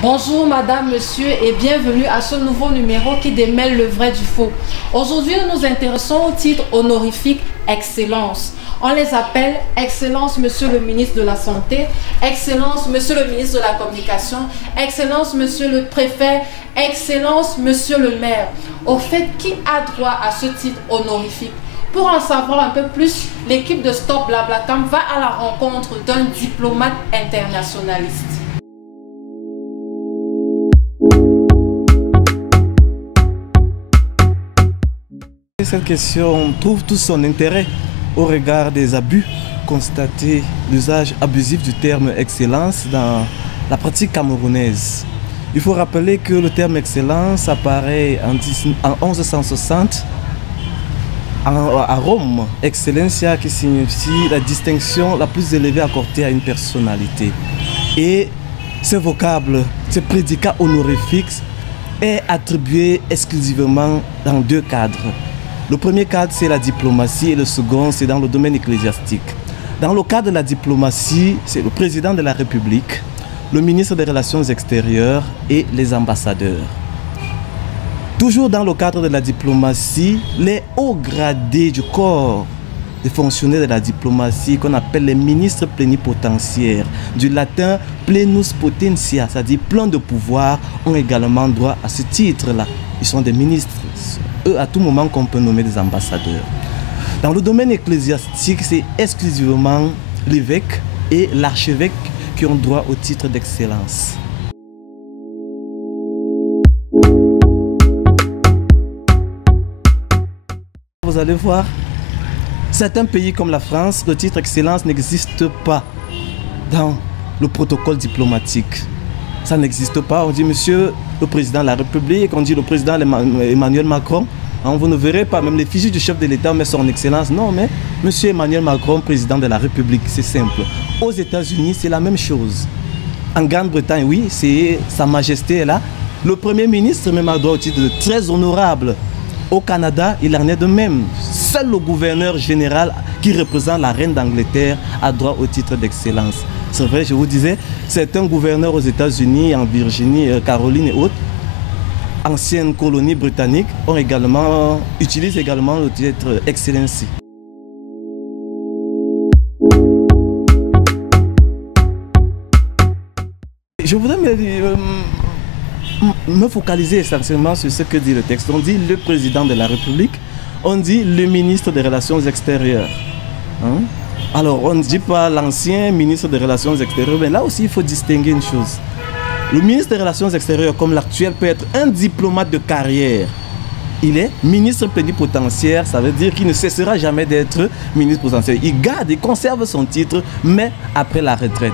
Bonjour madame, monsieur et bienvenue à ce nouveau numéro qui démêle le vrai du faux. Aujourd'hui, nous nous intéressons au titre honorifique Excellence. On les appelle Excellence Monsieur le ministre de la Santé, Excellence Monsieur le ministre de la Communication, Excellence Monsieur le préfet, Excellence Monsieur le maire. Au fait, qui a droit à ce titre honorifique? Pour en savoir un peu plus, l'équipe de Stop Blablacar va à la rencontre d'un diplomate internationaliste. Cette question trouve tout son intérêt au regard des abus constatés, l'usage abusif du terme excellence dans la pratique camerounaise. Il faut rappeler que le terme excellence apparaît en 1160 à Rome, excellencia qui signifie la distinction la plus élevée accordée à une personnalité. Et ce vocable, ce prédicat honorifique est attribué exclusivement dans deux cadres. Le premier cadre, c'est la diplomatie et le second, c'est dans le domaine ecclésiastique. Dans le cadre de la diplomatie, c'est le président de la République, le ministre des Relations extérieures et les ambassadeurs. Toujours dans le cadre de la diplomatie, les hauts gradés du corps des fonctionnaires de la diplomatie, qu'on appelle les ministres plénipotentiaires, du latin plenus potentia, c'est-à-dire plein de pouvoir, ont également droit à ce titre-là. Ils sont des ministres. À tout moment qu'on peut nommer des ambassadeurs. Dans le domaine ecclésiastique, c'est exclusivement l'évêque et l'archevêque qui ont droit au titre d'excellence. Vous allez voir, certains pays comme la France, le titre excellence n'existe pas dans le protocole diplomatique. Ça n'existe pas. On dit monsieur le président de la République, on dit le président Emmanuel Macron. Vous ne verrez pas, même les fichiers du chef de l'État, mais son excellence. Non, mais monsieur Emmanuel Macron, président de la République, c'est simple. Aux États-Unis, c'est la même chose. En Grande-Bretagne, oui, c'est Sa Majesté est là. Le Premier ministre même a droit au titre de très honorable. Au Canada, il en est de même. Seul le gouverneur général qui représente la reine d'Angleterre a droit au titre d'excellence. C'est vrai, je vous disais, certains gouverneurs aux États-Unis, en Virginie, Caroline et autres, anciennes colonies britanniques, utilisent également le titre Excellency. Je voudrais me focaliser essentiellement sur ce que dit le texte. On dit le président de la République, on dit le ministre des Relations extérieures. Alors, on ne dit pas l'ancien ministre des Relations extérieures, mais là aussi, il faut distinguer une chose. Le ministre des Relations extérieures, comme l'actuel, peut être un diplomate de carrière. Il est ministre plénipotentiaire, ça veut dire qu'il ne cessera jamais d'être ministre potentiaire. Il garde, il conserve son titre, mais après la retraite.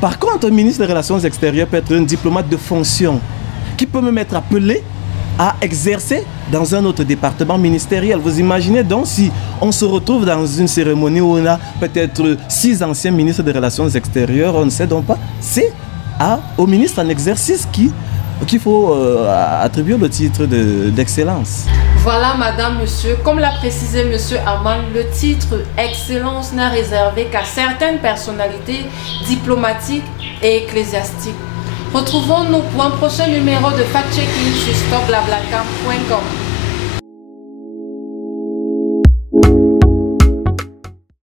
Par contre, un ministre des Relations extérieures peut être un diplomate de fonction, qui peut même être appelé à exercer dans un autre département ministériel. Vous imaginez donc si on se retrouve dans une cérémonie où on a peut-être 6 anciens ministres des Relations extérieures, on ne sait donc pas, c'est au ministre en exercice qu'il faut attribuer le titre d'excellence. Voilà madame, monsieur, comme l'a précisé monsieur Aman, le titre Excellence n'est réservé qu'à certaines personnalités diplomatiques et ecclésiastiques. Retrouvons-nous pour un prochain numéro de fact-checking sur stopblablacar.com.